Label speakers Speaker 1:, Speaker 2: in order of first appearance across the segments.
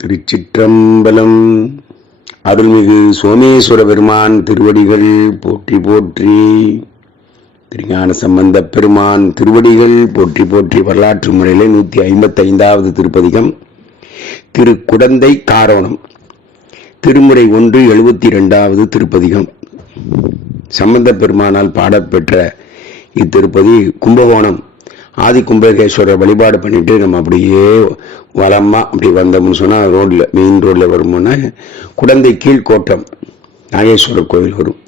Speaker 1: திருச்சிற்றம்பலம். அருள்மிகு சோமேஸ்வர பெருமான் திருவடிகள் போற்றி போற்றி திருஞான சம்பந்த பெருமான் திருவடிகள் போற்றி போற்றி வரலாற்று முறையிலே நூற்றி ஐம்பத்தி ஐந்தாவது திருப்பதிகம் திரு குடந்தை காரோணம். திருமுறை ஒன்று எழுபத்தி ரெண்டாவது திருப்பதிகம். சம்பந்த பெருமானால் பாடப்பெற்ற இத்திருப்பதி கும்பகோணம். ஆதி கும்பகேஸ்வரர் வழிபாடு பண்ணிட்டு நம்ம அப்படியே வளமாக அப்படி வந்தோம்னு சொன்னால் ரோட்டில் மெயின் ரோட்டில் வருமோன்னா குடந்தை கீழ்கோட்டம் நாகேஸ்வரர் கோயில் வரும்.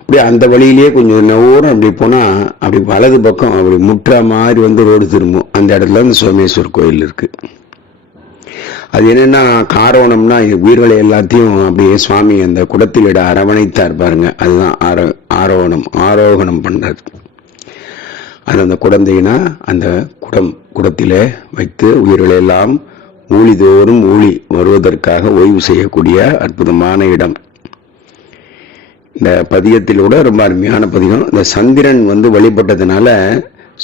Speaker 1: அப்படியே அந்த வழியிலேயே கொஞ்சம் நூறம் அப்படி போனால் அப்படி வலது பக்கம் அப்படி முற்றா மாதிரி வந்து ரோடு திரும்பும். அந்த இடத்துல வந்து சோமேஸ்வரர் கோயில் இருக்குது அது என்னென்னா காரோணம்னா உயிர்களை எல்லாத்தையும் அப்படியே சுவாமி அந்த குடத்திலிட அரவணைத்தார் பாருங்க. அதுதான் ஆரோ ஆரோகணம் ஆரோகணம் பண்ணுறது அது அந்த குடந்தைனா அந்த குடம் குடத்திலே வைத்து உயிர்களெல்லாம் ஊழி ஊழிதோறும் ஊழி வருவதற்காக ஓய்வு செய்யக்கூடிய அற்புதமான இடம். இந்த பதியத்திலோட கூட ரொம்ப அருமையான பதிகம். இந்த சந்திரன் வந்து வழிபட்டதுனால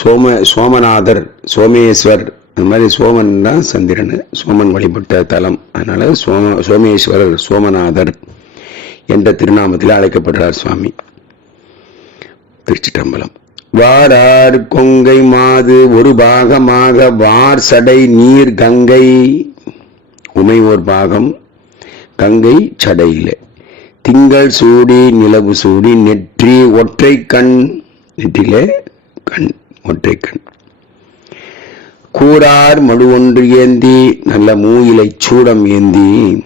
Speaker 1: சோம சோமநாதர் சோமேஸ்வர் அந்த மாதிரி சோமன் தான் சந்திரன். சோமன் வழிபட்ட தலம். அதனால் சோம சோமேஸ்வரர் சோமநாதர் என்ற திருநாமத்தில் அழைக்கப்படுறார் சுவாமி. திருச்சிட்டம்பலம் வாரார் கொங்கை மாது ஒரு பாகமாக வார் சடை நீர் கங்கை. உமை ஒரு பாகம் கங்கை சடையில். திங்கள் சூடி நிலவு சூடி நெற்றி ஒற்றை கண் நெற்றிலே கண் ஒற்றை கண். கூறார் மடு ஒன்று ஏந்தி நல்ல மூயிலை சூடம் ஏந்தி.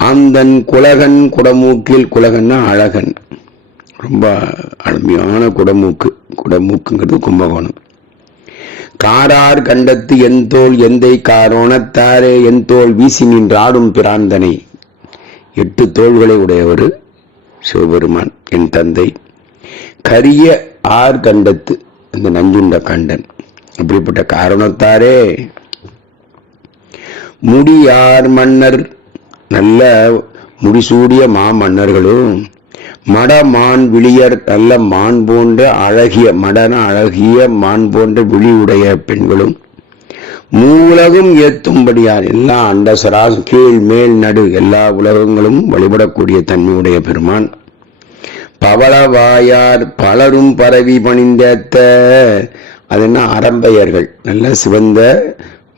Speaker 1: ஆந்தன் குலகன் குடமூக்கில் குலகன்னா அழகன். ரொம்ப அருமையான குடமூக்கு. குடமூக்குங்கிறது கும்பகோணம். காரார் கண்டத்து என் தோல் எந்தை காரோணத்தாரே என் தோல் வீசி நின்றாடும் பிராந்தனை. எட்டு தோள்களை உடையவர் சிவபெருமான் என் தந்தை. கரிய ஆர் கண்டத்து அந்த நஞ்சுண்ட கண்டன். அப்படிப்பட்ட காரணத்தாரே முடியார் மன்னர் நல்ல முடிசூடிய மாமன்னர்களும் மடமான் விழியர் நல்ல மான் போன்ற அழகிய மடன அழகிய மான் போன்ற விழியுடைய பெண்களும் மூலகும் ஏத்தும்படியார் எல்லா அண்டசரா கீழ் மேல் நடு எல்லா உலகங்களும் வழிபடக்கூடிய தன்மையுடைய பெருமான். பவளவாயார் பலரும் பரவி பணிந்தேத்த அது என்ன அறம்பெயர்கள் நல்ல சிவந்த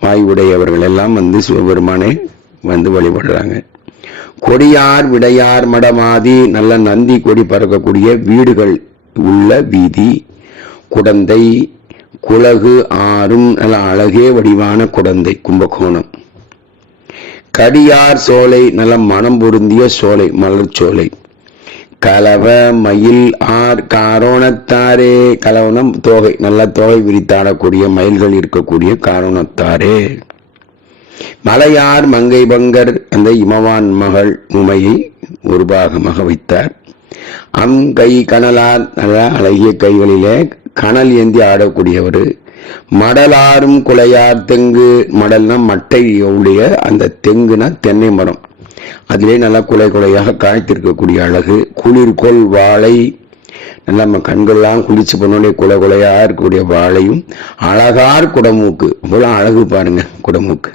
Speaker 1: வாயுடையவர்கள் எல்லாம் வந்து சிவபெருமானை வந்து வழிபடுறாங்க. கொடியார் விடையார் மடமாதி நல்ல நந்தி கொடி பறக்கக்கூடிய வீடுகள் உள்ள வீதி. குடந்தை குலகு ஆறும் நல்ல அழகே வடிவான குடந்தை கும்பகோணம். கடியார் சோலை நல்ல மனம் பொருந்திய சோலை மலர் சோலை. கலவ மயில் ஆர் காரோணத்தாரே. கலவனம் தோகை நல்ல தோகை விரித்தாடக்கூடிய மயில்கள் இருக்கக்கூடிய காரோணத்தாரே. மலையார் மங்கை பங்கர் அந்த இமவான் மகள் உமையை ஒரு பாகமாக வைத்தார். அம் கை கனலார் நல்ல அழகிய கைகளிலே கனல் ஏந்தி ஆடக்கூடியவர் மடலாரும் குலையார் தெங்கு மடல்னா மட்டை உடைய அந்த தெங்குனா தென்னை மரம். அதிலே நல்லா குலை குலையாக காய்த்திருக்கக்கூடிய அழகு. குளிர்கொள் வாழை நல்லா நம்ம கண்கள்லாம் குளிச்சு பண்ணோடைய குலை குலையா இருக்கக்கூடிய வாழையும் அழகார் குடமூக்கு. இவ்வளோ அழகு பாருங்க குடமூக்கு.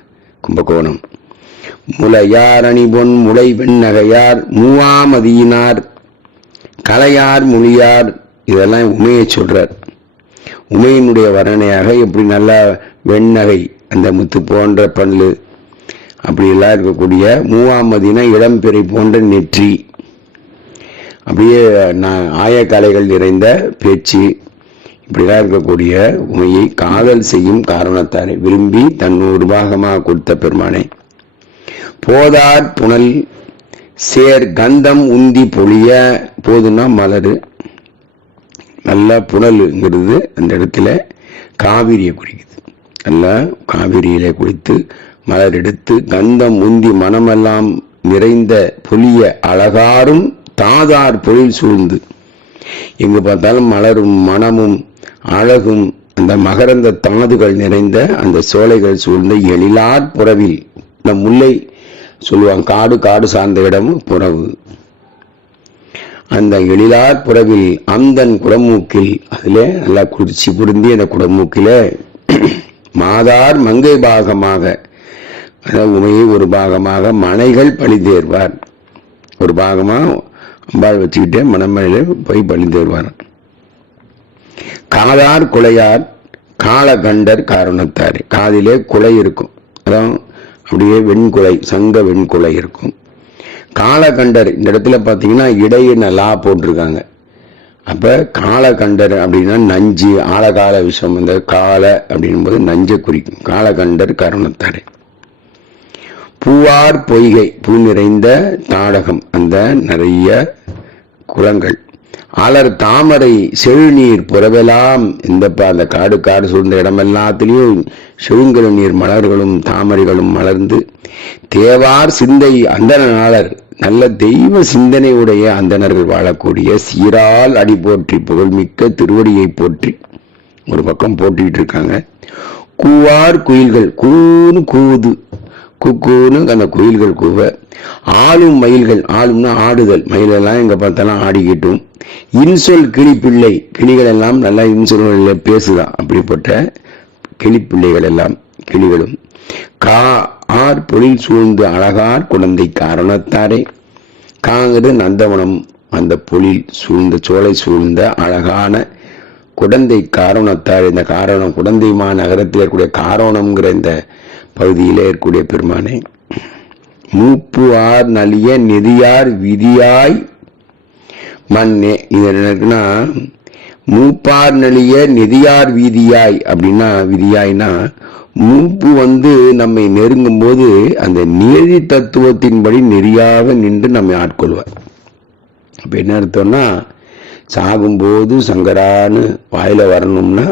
Speaker 1: கும்பகோணம். முலையார் அணிபொன் முளை வெண்ணகையார் மூவாமதியினார் கலையார் மொழியார் இதெல்லாம் உமையை சொல்றார். உமையினுடைய வர்ணனையாக எப்படி நல்லா வெண்ணகை அந்த முத்து போன்ற பல்லு அப்படியெல்லாம் இருக்கக்கூடிய மூவாமதினா இளம்பெறை போன்ற நெற்றி. அப்படியே நான் ஆயக்கலைகள் நிறைந்த பேச்சு இப்படிலாம் இருக்கக்கூடிய உண்மையை காதல் செய்யும் காரணத்தாரை விரும்பி தன் ஒரு பாகமாக கொடுத்த பெருமானை. போதார் புனல் சேர் கந்தம் உந்தி பொழிய போதுன்னா மலரு. நல்ல புனலுங்கிறது அந்த இடத்துல காவிரியை குறிக்குது. நல்லா காவிரியிலே குளித்து மலர் எடுத்து கந்தம் உந்தி மனமெல்லாம் நிறைந்த பொலிய அழகாரும் தாதார் பொழில் சூழ்ந்து. எங்கு பார்த்தாலும் மலரும் மனமும் அழகும் அந்த மகரந்த தாதுகள் நிறைந்த அந்த சோலைகள் சூழ்ந்த எழிலார் புறவில் இந்த முல்லை சொல்லுவாங்க காடு காடு சார்ந்த இடமும் புறவு. அந்த எழிலார் புறவில் அந்தன் குடமூக்கில் அதிலே நல்லா குளிர்ச்சி புரிந்தி அந்த குடமூக்கிலே மாதார் மங்கை பாகமாக அதாவது உமையை ஒரு பாகமாக மனைகள் பழி தேர்வார். ஒரு பாகமா அம்பாள் வச்சுக்கிட்டே மணமனையில போய் பழி தேர்வார். காதார் குலையார் காலகண்டர் காரணத்தார். காதிலே குலை இருக்கும். அதான் அப்படியே வெண்குலை சங்க வெண்குலை இருக்கும். காலகண்டர் இந்த இடத்துல பார்த்தீங்கன்னா இடையின லா போட்டிருக்காங்க. அப்போ காலகண்டர் அப்படின்னா நஞ்சு ஆழகால விஷம் இந்த கால அப்படின்னும் போது நஞ்சை குறிக்கும். காலகண்டர் காரணத்தார். பூவார் பொய்கை பூ நிறைந்த தாடகம் அந்த நிறைய குளங்கள் அலர் தாமரை செழுநீர் புறவெல்லாம் இந்த அந்த காடு காடு சூழ்ந்த இடம் எல்லாத்திலையும் செழுங்கல நீர் மலர்களும் தாமரைகளும் மலர்ந்து தேவார் சிந்தை அந்தனாளர் நல்ல தெய்வ சிந்தனை உடைய வாழக்கூடிய சீரால் அடி போற்றி புகழ்மிக்க திருவடியை போற்றி ஒரு பக்கம் போட்டிட்டு இருக்காங்க. கூவார் குயில்கள் கூன்னு கூவுது குக்கூன்னு அந்த குயில்கள் கூவ ஆளும் மயில்கள் ஆளும்னா ஆடுதல் மயிலெல்லாம் எங்க பார்த்தாலும் ஆடிக்கிட்டும். இன்சொல் கிளிப்பிள்ளை. கிளிகள் எல்லாம் நல்லா இன்சொல்களில் பேசுதான் அப்படிப்பட்ட கிளிப்பிள்ளைகள் எல்லாம் கிளிகளும். கா ஆர் பொழில் சூழ்ந்து அழகார் குழந்தை காரணத்தாரே. காங்கிறது நந்தவனம் அந்த பொழில் சூழ்ந்த சோலை சூழ்ந்த அழகான குடந்தை காரணத்தார். இந்த காரணம் குடந்தைமா நகரத்தில் இருக்கக்கூடிய காரணம்ங்கிற இந்த பகுதியிலே இருக்கக்கூடிய பெருமானே. மூப்பு ஆர் நலிய நெதியார் விதியாய் மண்ணே இது என்ன இருக்குன்னா மூப்பார் நெளிய நெதியார் வீதியாய் அப்படின்னா விதியாய்னா மூப்பு வந்து நம்மை நெருங்கும் போது அந்த நியதி தத்துவத்தின்படி நெறியாக நின்று நம்மை ஆட்கொள்வார். அப்ப என்ன அர்த்தம்னா சாகும்போது சங்கரான்னு வாயில வரணும்னா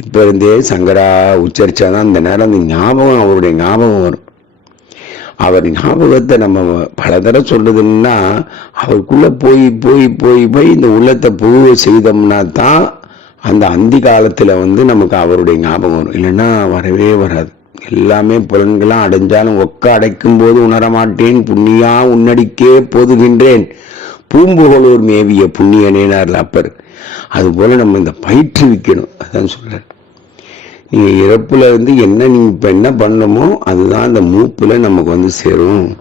Speaker 1: இப்ப இருந்தே சங்கரா உச்சரிச்சாதான் அந்த நேரம் அந்த ஞாபகம் அவருடைய ஞாபகம் வரும். அவர் ஞாபகத்தை நம்ம பல தடவை சொல்றதுன்னா அவருக்குள்ள போய் போய் போய் போய் இந்த உள்ளத்தை புழுவ செய்தோம்னா தான் அந்த அந்தி காலத்துல வந்து நமக்கு அவருடைய ஞாபகம் வரும். இல்லைன்னா வரவே வராது. எல்லாமே புலன்களாம் அடைஞ்சாலும் ஒக்க அடைக்கும் போது உணரமாட்டேன் புண்ணியா உன்னடிக்கே போதுகின்றேன். பூம்புகழூர் மேவிய புண்ணியனேனார் அப்பர் அதுபோல் நம்ம இந்த பயிற்றுவிக்கணும். அதான் சொல்றாரு. நீங்கள் இறப்பில் இருந்து என்ன நீங்கள் இப்போ என்ன பண்ணணுமோ அதுதான் அந்த மூப்பில் நமக்கு வந்து சேரும்.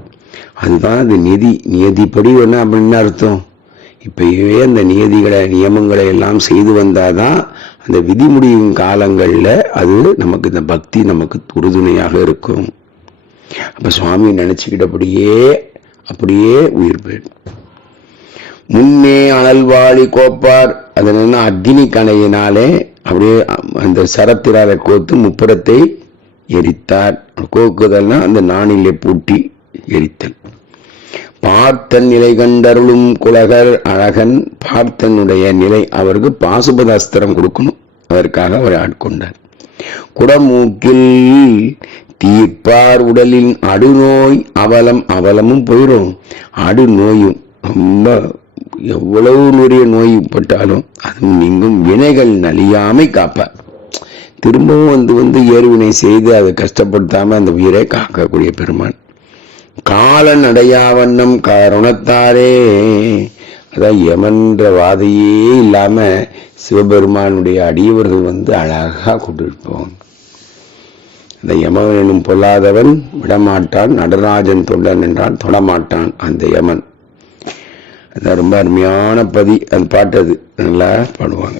Speaker 1: அதுதான் அது நிதி. நியதிப்படி என்ன அப்படின்னு அர்த்தம்? இப்பயே அந்த நியதிகளை நியமங்களை எல்லாம் செய்து வந்தாதான் அந்த விதி முடியும் காலங்களில் அது நமக்கு இந்த பக்தி நமக்கு உறுதுணையாக இருக்கும். அப்போ சுவாமி நினச்சிக்கிட்டபடியே அப்படியே உயிர் போயிடும். முன்னே அனல்வாளி கோப்பார். அது என்ன அக்னி கணையினாலே அப்படியே அந்த சரத்திரால கோத்து முப்புறத்தை எரித்தார். கோக்குதல்னா அந்த நாணிலே பூட்டி எரித்தல். பார்த்தன் நிலை கண்டருளும் குலகர் அழகன் பார்த்தனுடைய நிலை அவருக்கு பாசுபத அஸ்திரம் கொடுக்கணும். அதற்காக அவர் ஆட்கொண்டார். குடமூக்கில் தீர்ப்பார் உடலின் அடுநோய் அவலம் அவலமும் போயிடும் அடுநோயும் ரொம்ப எவ்வளவு நிறைய நோய் பட்டாலும் நீங்கும் வினைகள் நலியாமை காப்பார் திரும்பவும் வந்து வந்து ஏறுவினை செய்து அதை கஷ்டப்படுத்தாமல் அந்த உயிரை காக்கக்கூடிய பெருமான். காலன் அடையாவண்ணம் கருணத்தாரே அதான் யமன்ற வாதையே இல்லாம சிவபெருமானுடைய அடியவர்கள் வந்து அழகா கொண்டிருப்போம் அந்த யமன் எனும் பொல்லாதவன் விடமாட்டான் நடராஜன் தொண்டன் என்றான் தொடமாட்டான் அந்த யமன். அதான் ரொம்ப அருமையான பதி அந்த பாட்டு அது. நல்லா பாடுவாங்க.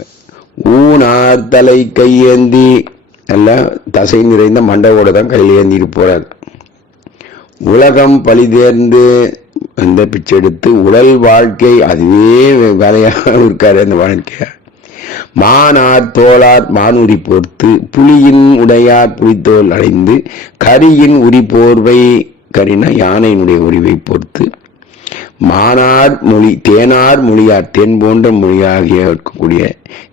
Speaker 1: ஊனார் தலை கையேந்தி நல்லா தசை நிறைந்த மண்டவோட தான் கையில் ஏந்திட்டு போகிறார் உலகம் பழிதேர்ந்து அந்த பிச்சை எடுத்து உடல் வாழ்க்கை அதுவே வேலையாக இருக்காரு அந்த வாழ்க்கையை. மானார் தோளார் மானுரி போர்த்து புலியின் உடையார் புலித்தோல் அடைந்து கரியின் உரி போர்வை கரினா யானையினுடைய உரிவை பொறுத்து மானார் மொழி தேனார் மொழியார் தென் போன்ற மொழியாகிய இருக்கக்கூடிய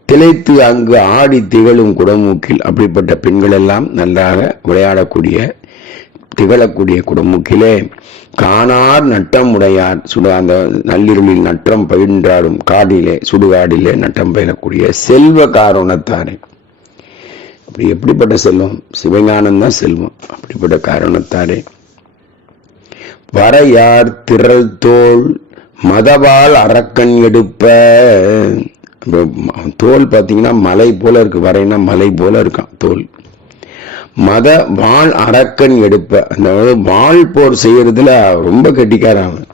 Speaker 1: திளைத்து அங்கு ஆடி திகழும் குடமூக்கில் அப்படிப்பட்ட பெண்கள் எல்லாம் நன்றாக விளையாடக்கூடிய திகழக்கூடிய குடமுக்கிலே காணார் நட்டம் உடையார் சுட அந்த நள்ளிருளில் நட்டம் பயின்றாடும் காடிலே சுடுகாடிலே நட்டம் பயிலக்கூடிய செல்வ காரணத்தாரே. அப்படி எப்படிப்பட்ட செல்வம்? சிவஞானம் தான் செல்வம். அப்படிப்பட்ட காரணத்தாரே. வரையார் திரள் தோல் மதவால் அரக்கன் எடுப்ப. தோல் பார்த்தீங்கன்னா மலை போல இருக்கு. வரைனா மலை போல இருக்கான் தோல். மத வாழ் அரக்கன் எடுப்ப. அந்த வாழ் போர் செய்யறதுல ரொம்ப கெட்டிக்காரன் அவன்.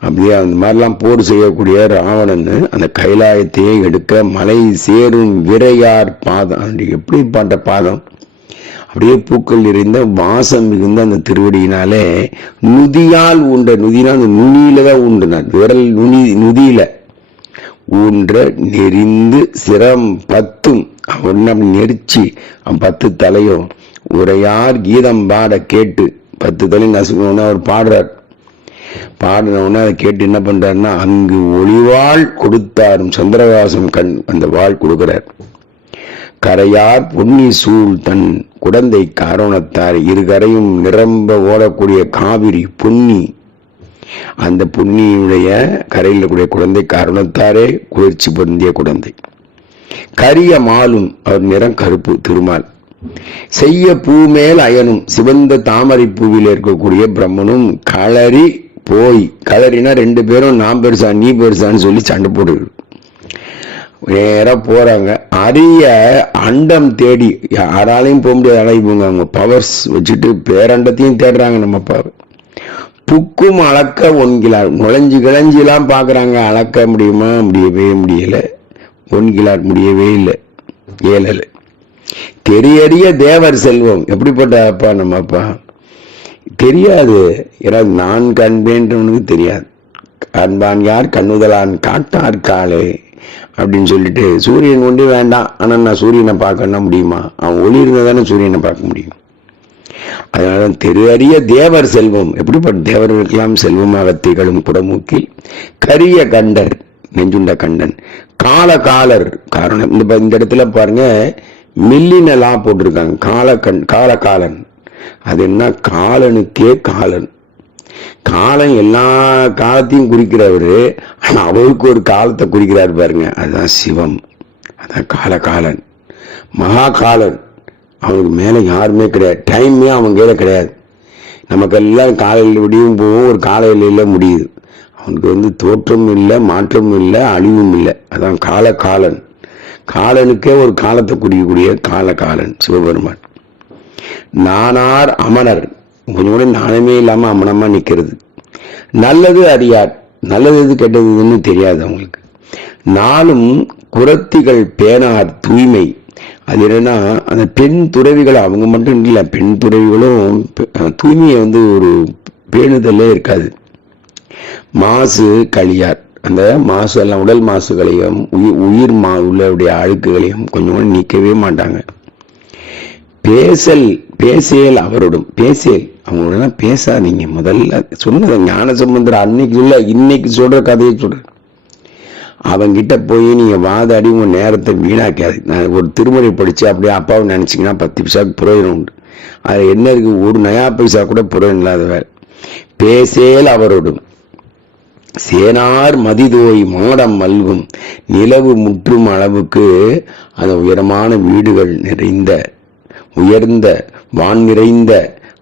Speaker 1: அப்படியே அந்த மாதிரிலாம் போர் செய்யக்கூடிய ராவணன் அந்த கைலாயத்தையே எடுக்க மலை சேரும் விரையார் பாதம். எப்படி எப்படிப்பட்ட பாதம்? அப்படியே பூக்கள் நிறைந்த வாசம் மிகுந்த அந்த திருவடியினாலே நுதியால் உண்ட நுதினா அந்த நுனியில தான் உண்டு நான் விரல் நுனி நுதியில. ஊன்ற நெறிந்து சிரம் பத்தும். அவன் அப்படி நெரிச்சு அவன் பத்து தலையும் உரையார் கீதம் பாட கேட்டு பத்து தலை நசுக்கணும்னா அவர் பாடுறார். பாடினவுடனே அதை கேட்டு என்ன பண்றாருன்னா அங்கு ஒளிவாள் கொடுத்தாரும் சந்திரகாசம் கண் அந்த வாழ் கொடுக்கிறார். கரையார் பொன்னி சூழ் தன் குடந்தை காரணத்தார் இரு கரையும் நிரம்ப ஓடக்கூடிய காவிரி பொன்னி. அந்த பொன்னியுடைய கரையில் கூடிய குழந்தை காரணத்தாரே குளிர்ச்சி பொருந்திய குழந்தை. கரிய மாலும் அவர் நிறம் கருப்பு திருமால். செய்ய பூ மேல் அயனும் சிவந்த தாமரை பூவில் இருக்கக்கூடிய பிரம்மனும் களரி போய். களரினா ரெண்டு பேரும் நான் பெருசா நீ பெருசான்னு சொல்லி சண்டை போட்டு நேராக போகிறாங்க அரிய அண்டம் தேடி யாராலையும் போக முடியாது. அலையும் போங்க அவங்க பவர்ஸ் வச்சுட்டு பேரண்டத்தையும் தேடுறாங்க நம்ம அப்பாவை புக்கும் அளக்க ஒன்கிலார் நுழைஞ்சு கிழஞ்சிலாம் பார்க்குறாங்க அளக்க முடியுமா? முடியவே முடியலை. ஒன்கிலார் முடியவே இல்லை. ஏழல. தெரியறிய தேவர் செல்வம். எப்படிப்பட்ட அப்பா நம்ம அப்பா? தெரியாது. ஏன்னா நான் கண்பேன்றவனுக்கு தெரியாது. அன்பான் யார்? கண்ணுதலான் காட்டார் காலே. அப்படின்னு சொல்லிட்டு சூரியன் கொண்டு வேண்டாம். ஆனால் நான் சூரியனை பார்க்கணும்னா முடியுமா? அவன் ஒளி இருந்தால் தானே சூரியனை பார்க்க முடியும். அதனால திரு தேவர் செல்வம். எப்படிப்பட்ட தேவர்களுக்கெல்லாம் செல்வமாக திகழும் குடமூக்கில் கரிய கண்டர் நெஞ்சுண்ட கண்டன் கால காலர் காரணம் இந்த இந்த இடத்துல பாருங்க மில்லின லா போட்டிருக்காங்க. கால கண் காலகாலன். அது என்ன? காலனுக்கே காலன். காலம் எல்லா காலத்தையும் குறிக்கிறவர் ஆனா அவருக்கு ஒரு காலத்தை குறிக்கிறார் பாருங்க. அதுதான் சிவம். அதான் காலகாலன். மகா காலன் அவனுக்கு மேல யாருமே கிடையாது. டைமே அவன் கீழே கிடையாது. நமக்கெல்லாம் காலையில் விடியும் போகும் ஒரு காலையில முடியுது. அவனுக்கு வந்து தோற்றம் இல்லை மாற்றமும் இல்லை அழிவும் இல்லை. அதான் காலகாலன். காலனுக்கே ஒரு காலத்தை குறிக்கக்கூடிய காலகாலன் சிவபெருமான். நானார் அமனர் கொஞ்சம் கூட நாணமே இல்லாமல் அமனமா நிற்கிறது நல்லது அறியார் நல்லது எது கெட்டது தெரியாது அவங்களுக்கு. நாளும் குரத்திகள் பேனார் தூய்மை. அது என்னன்னா அந்த பெண் துறவிகள் அவங்க மட்டும் இல்லை பெண் துறவிகளும் தூய்மையை வந்து ஒரு பேணுதலே இருக்காது. மாசு களியார். அந்த மாசு எல்லாம் உடல் மாசுகளையும் உயிர் உயிர் மா உள்ளடைய அழுக்குகளையும் கொஞ்சம் கூட நீக்கவே மாட்டாங்க. பேசல் பேசியல் அவரோடும். பேசியல். அவங்களோட பேசாதீங்க முதல்ல சொன்னது ஞான சம்பந்தர் அன்னைக்கு இல்ல இன்னைக்கு சொல்ற கதையை சொல்ற அவங்கிட்ட போய் நீங்க வாதாடி உங்கள் நேரத்தை வீணாக்காது. நான் ஒரு திருமுறை படிச்சு அப்படியே அப்பாவை நினச்சிங்கன்னா பத்து பைசாவுக்கு புரோஜனம் உண்டு. அது என்ன இருக்கு? ஒரு நயா பைசா கூட புரோஜனம் இல்லாத வேலை. பேசேல் அவரோடும். சேனார் மதிதோய் மாடம் மல்கும் நிலவு முற்றும் அளவுக்கு அந்த உயரமான வீடுகள் நிறைந்த உயர்ந்த வான் நிறைந்த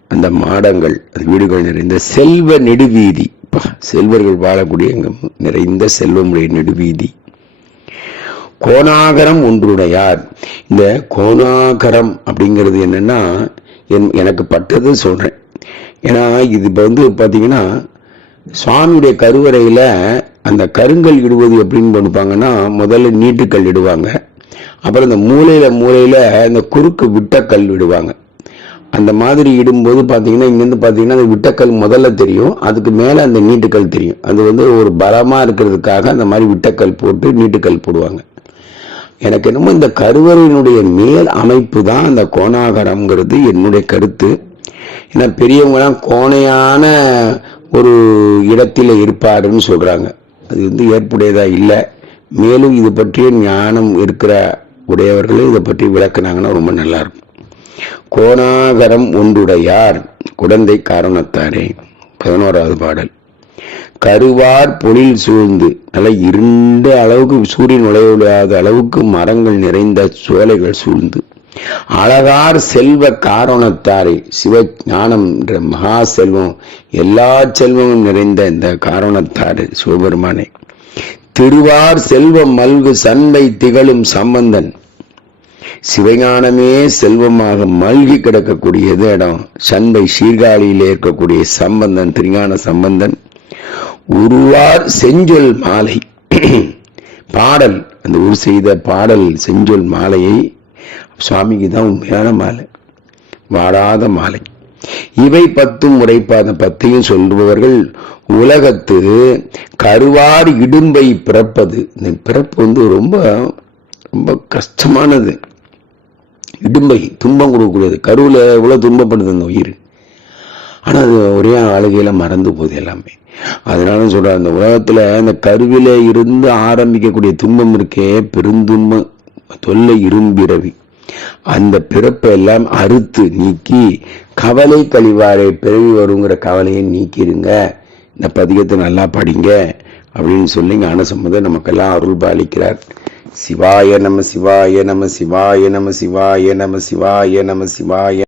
Speaker 1: அந்த மாடங்கள் அந்த வீடுகள் நிறைந்த செல்வ நெடுவீதி. பா, செல்வர்கள் வாழக்கூடிய நிறைந்த செல்வமுடைய நெடுவீதி. கோணாகரம் ஒன்றுடையார். இந்த கோணாகரம் அப்படிங்கிறது என்னன்னா என் எனக்கு பட்டது சொல்றேன். ஏன்னா இது இப்போ வந்து பார்த்தீங்கன்னா சுவாமியுடைய கருவறையில் அந்த கருங்கல் இடுவது எப்படின்னு பண்ணுப்பாங்கன்னா முதல்ல நீட்டுக்கல் இடுவாங்க. அப்புறம் இந்த மூலையில மூலையில இந்த குறுக்கு விட்டக்கல் விடுவாங்க. அந்த மாதிரி இடும்போது பார்த்தீங்கன்னா இங்கேருந்து பார்த்தீங்கன்னா அந்த விட்டக்கல் முதல்ல தெரியும். அதுக்கு மேலே அந்த நீட்டுக்கல் தெரியும். அது வந்து ஒரு பலமாக இருக்கிறதுக்காக அந்த மாதிரி விட்டக்கல் போட்டு நீட்டுக்கல் போடுவாங்க. எனக்கு என்னமோ இந்த கருவறையினுடைய மேல் அமைப்பு தான் அந்த கோணாகரம்ங்கிறது என்னுடைய கருத்து. ஏன்னா பெரியவங்களாம் கோணையான ஒரு இடத்தில் இருப்பாருன்னு சொல்கிறாங்க அது வந்து ஏற்புடையதாக இல்லை. மேலும் இது பற்றிய ஞானம் இருக்கிற உடையவர்களே இதை பற்றி விளக்குனாங்கன்னா ரொம்ப நல்லா இருக்கும் கோணாகரம் ஒன்றுடையார் குடந்தை காரணத்தாரே. பதினோராவது பாடல். கருவார் பொழில் சூழ்ந்து நல்ல இருண்ட அளவுக்கு சூரியன் நுழைவிடாத அளவுக்கு மரங்கள் நிறைந்த சோலைகள் சூழ்ந்து. அழகார் செல்வ காரணத்தாரே சிவ ஞானம் என்ற மகா செல்வம் எல்லா செல்வமும் நிறைந்த இந்த காரணத்தாரு சிவபெருமானே. திருவார் செல்வம் மல்கு சண்பை திகழும் சம்பந்தன். சிவஞானமே செல்வமாக மல்கி கிடக்கக்கூடியது இடம். சண்பை சீர்காழியிலே இருக்கக்கூடிய சம்பந்தன் திருஞான சம்பந்தன். உருவார் செஞ்சொல் மாலை. பாடல் அந்த ஊர் செய்த பாடல் செஞ்சொல் மாலையை சுவாமிக்கு தான் உண்மையான மாலை. வாடாத மாலை. இவை பத்தும் உரைப்பாத பத்தையும் சொல்பவர்கள் உலகத்து கருவார் இடும்பை பிறப்பது. இந்த பிறப்பு வந்து ரொம்ப ரொம்ப கஷ்டமானது. இடும்பை துன்பம் கொடுக்கக்கூடியது. கருவில் எவ்வளோ துன்பப்படுது அந்த உயிர். ஆனால் அது ஒரே ஆளுகையில் மறந்து போகுது எல்லாமே. அதனால சொல்றேன் அந்த உலகத்துல அந்த கருவில இருந்து ஆரம்பிக்கக்கூடிய துன்பம் இருக்கே பெருந்துன்பம் தொல்லை இரும்பிறவி. அந்த பிறப்பை எல்லாம் அறுத்து நீக்கி கவலை கழிவாரை பிறவி வருங்கிற கவலையை நீக்கிருங்க. இந்த பதிகத்தை நல்லா படிங்க அப்படின்னு சொல்லி ஞானசம்பந்தர் நமக்கெல்லாம் அருள் பாலிக்கிறார். சிவாய நம சிவாய நம சிவாய நம சிவாய நம சிவாய நம சிவாய